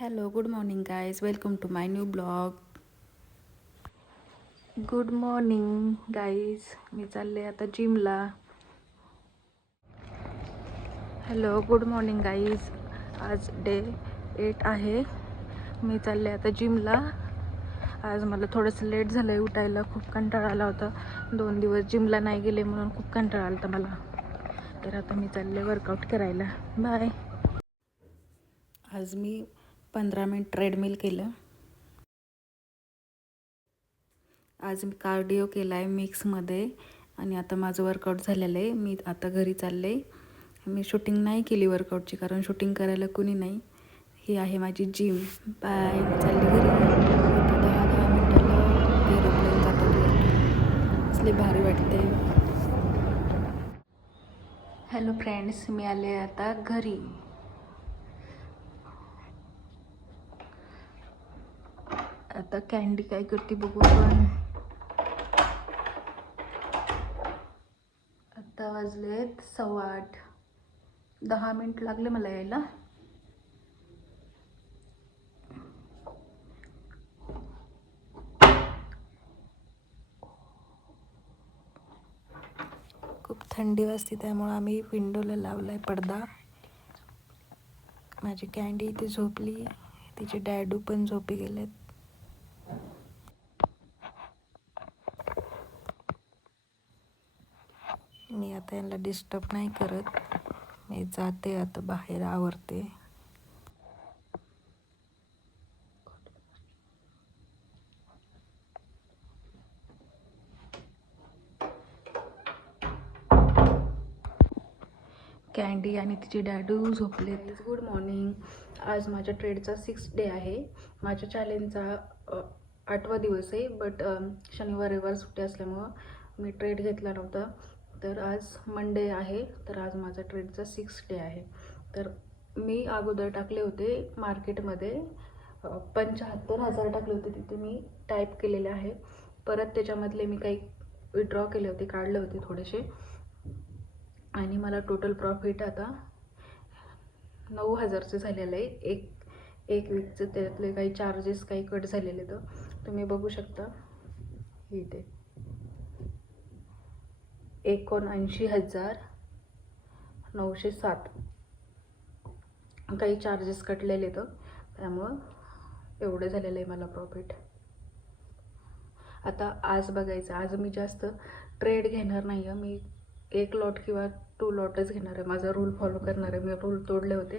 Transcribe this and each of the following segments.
Hello, good morning guys, welcome to my new blog. Good morning guys, मी चालले आता जिमला. हॅलो, गुड मॉर्निंग गाईज, आज day 8 आहे. मी चालले आता जिमला. आज मला थोडंसं लेट झालं आहे उठायला, खूप कंटाळा आला होता. 2 दिवस जिमला नाही गेले म्हणून खूप कंटाळा आला होता मला. तर आता मी चालले वर्कआउट करायला. बाय. आज मी 15 मिनिट ट्रेडमिल केलं. आज मी कार्डिओ केला आहे मिक्समध्ये आणि आता माझं वर्कआउट झालेलं आहे. मी आता घरी चालले. मी शूटिंग नाही केली वर्कआउटची, कारण शूटिंग करायला कुणी नाही. ही आहे माझी जिम. बाय. चालली घरी. आता 10 मिनिटाला एरोप्लेन जातात वरती. असले भारी वाटते. हॅलो फ्रेंड्स, मी आले आता घरी. आता कॅन्डी काय करते बघू आपण. आता वाजलेत 8:15. 10 मिनिट लागले मला यायला. खूप थंडी वाजते, त्यामुळे आम्ही विंडोला लावला आहे पडदा. माझी कॅन्डी इथे झोपली, तिचे डॅडू पण झोपी गेलेत. मी आता यांना डिस्टर्ब नाही करत. मी जाते आता बाहेर, आवरते. कॅन्डी आणि तिचे डॅडू झोपलेत. Good morning. आज माझ्या ट्रेडचा 6th डे आहे. माझ्या चॅलेंजचा 8वा दिवस आहे, बट शनिवार रविवार सुट्टी असल्यामुळं मी ट्रेड घेतला नव्हता. तर आज मंडे आहे, तर आज माझा ट्रेडचा 6th डे आहे. तर मी अगोदर टाकले होते मार्केटमध्ये 75,000 टाकले होते. तिथे मी टाईप केलेले आहे. परत त्याच्यामधले मी काही विड्रॉ केले होते, काढले होते थोडेसे, आणि मला टोटल प्रॉफिट आता 9,000चे झालेलं आहे. एक वीकचं. त्यातले काही चार्जेस काही कट झालेले, तर तुम्ही बघू शकता इथे 79,907 काही चार्जेस कटलेले, तर त्यामुळं एवढं झालेलं आहे मला प्रॉफिट. आता आज बघायचं. आज मी जास्त ट्रेड घेणार नाही आहे. मी 1 लॉट किंवा 2 लॉटच घेणार आहे. माझा रूल फॉलो करणार आहे. मी रूल तोडले होते.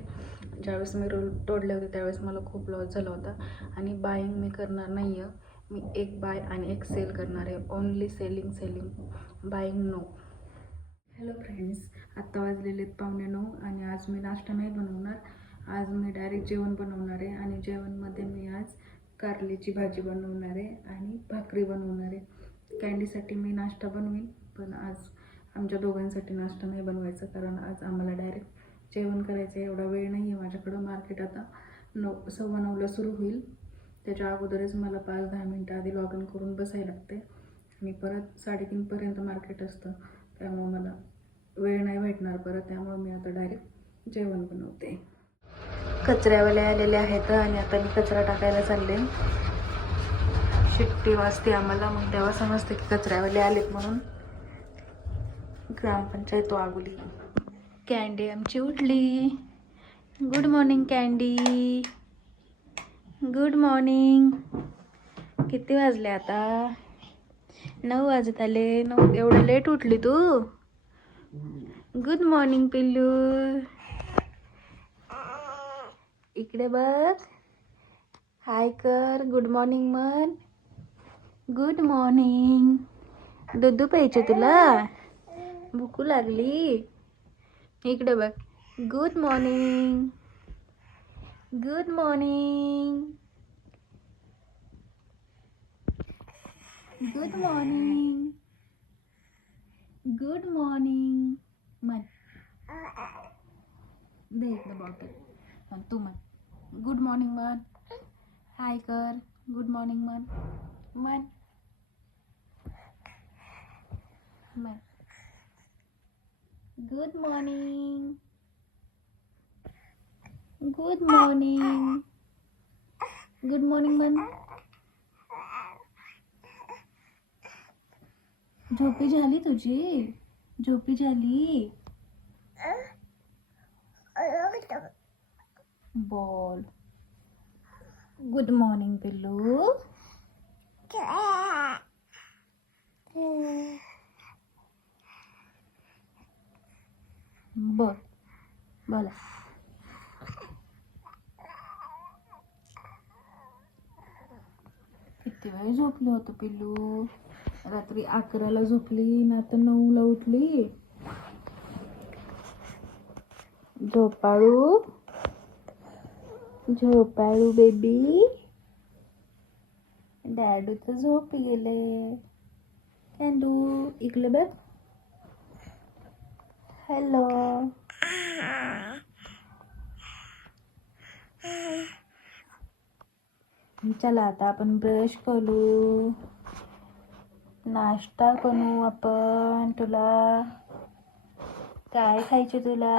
ज्यावेळेस मी रूल तोडले होते त्यावेळेस मला खूप लॉस झाला होता. आणि बाईंग मी करणार नाही आहे. मी 1 बाय आणि 1 सेल करणार आहे. Only selling, buying no. Hello friends, आत्ता वाजलेले 8:45 आणि आज मी नाश्ता नाही बनवणार. आज मी डायरेक्ट जेवण बनवणार आहे. आणि जेवणमध्ये मी आज कारल्याची भाजी बनवणार आहे आणि भाकरी बनवणार आहे. कॅन्डीसाठी मी नाश्ता बनवीन, पण आज आमच्या दोघांसाठी नाश्ता नाही बनवायचा, कारण आज आम्हाला डायरेक्ट जेवण करायचं आहे. एवढा वेळ नाही आहे माझ्याकडं. मार्केट आता 9:15ला सुरू होईल. त्याच्या अगोदरच मला 5-10 मिनटं आधी लॉग इन करून बसायला लागते. आणि परत 3:30पर्यंत मार्केट असतं, त्यामुळे मला वेळ नाही भेटणार परत. त्यामुळे मी आता डायरेक्ट जेवण बनवते. कचऱ्यावाले आलेले आहेत आणि आता मी कचरा टाकायला चालले. शिट्टी वाजते आम्हाला, मग तेव्हा समजते की कचऱ्यावाले आलेत म्हणून. ग्रामपंचायत वागुली. कॅन्डी आमची उठली. Good morning candy. Good morning. किती वाजले आता? 9 वाजत आले. 9. एवढं लेट उठली तू? गुड मॉर्निंग पिल्लू. इकडे बघ, हाय कर, गुड मॉर्निंग म्हण. Good morning. दूध प्यायचे तुला? भूक लागली? इकडे बघ. Good morning. Good morning. Good morning. Good morning म्हण. दे इकडे बॉटल. तू म्हण गुड मॉर्निंग म्हण. हाय कर, गुड मॉर्निंग म्हण. म्हण. Good morning. Good morning. Good morning म्हण. झोपी झाली तुझी? झोपी झाली? बोल. गुड मॉर्निंग पिल्लू. बोल. बोला. किती वेळ झोपली होतं पिल्लू? रात्री 11ला झोपली ना, आता 9ला उठली. झोपाळू. झोपाळू बेबी. डॅडू तर झोपी गेले. कॅन्डू इकडे बघ. हॅलो. चला आता आपण ब्रश करू, नाश्ता करू. आपण तुला काय खायचे तुला?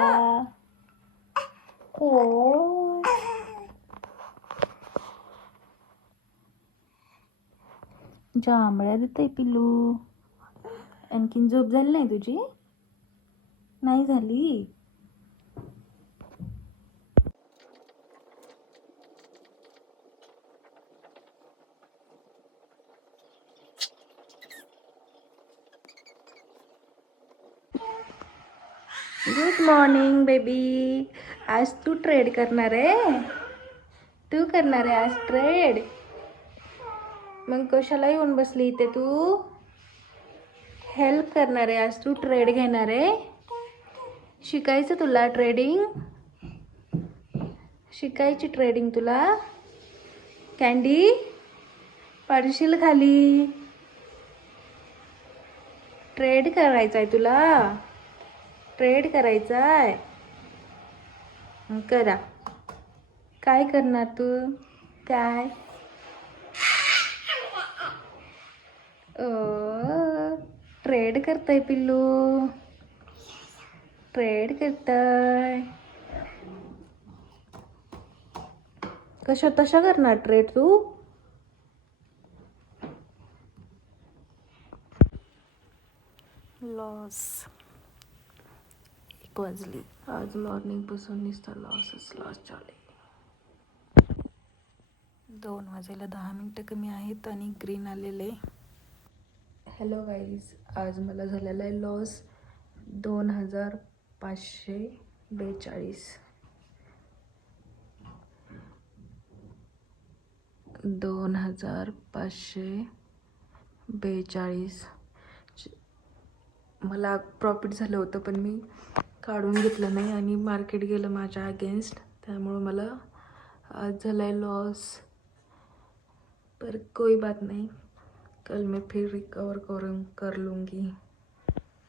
हो. जांभळ्या देते पिल्लू. आणखीन झोप झाली नाही तुझी? नाही झाली? Good morning baby. आज तू ट्रेड करणार आहे? तू करणार आहे आज ट्रेड? मग कशाला येऊन बसली इथे तू? हेल्प करणार आहे आज तू? ट्रेड घेणार आहे? शिकायचं तुला ट्रेडिंग? शिकायची ट्रेडिंग तुला? कॅन्डी पडशील खाली. ट्रेड करायचं आहे तुला? ट्रेड करायचा आहे? करा. काय करणार तू? काय? ट्रेड करताय पिल्लू. ट्रेड करताय. तशा करणार ट्रेड तू? लॉस. 1 वाजली. आज मॉर्निंगपासून नुसतं लॉस चालू. 2 वाजायला 10 मिनटं कमी आहेत आणि ग्रीन आलेले. हॅलो गाईज, आज मला झालेला आहे लॉस 2542. 2542. मला प्रॉफिट झालं होतं, पण मी काढून घेतलं नाही आणि मार्केट गेलं माझ्या अगेन्स्ट. त्यामुळं मला आज झाला आहे लॉस. पर कोई बात नहीं, कल मैं फिर रिकवर कर लूँगी.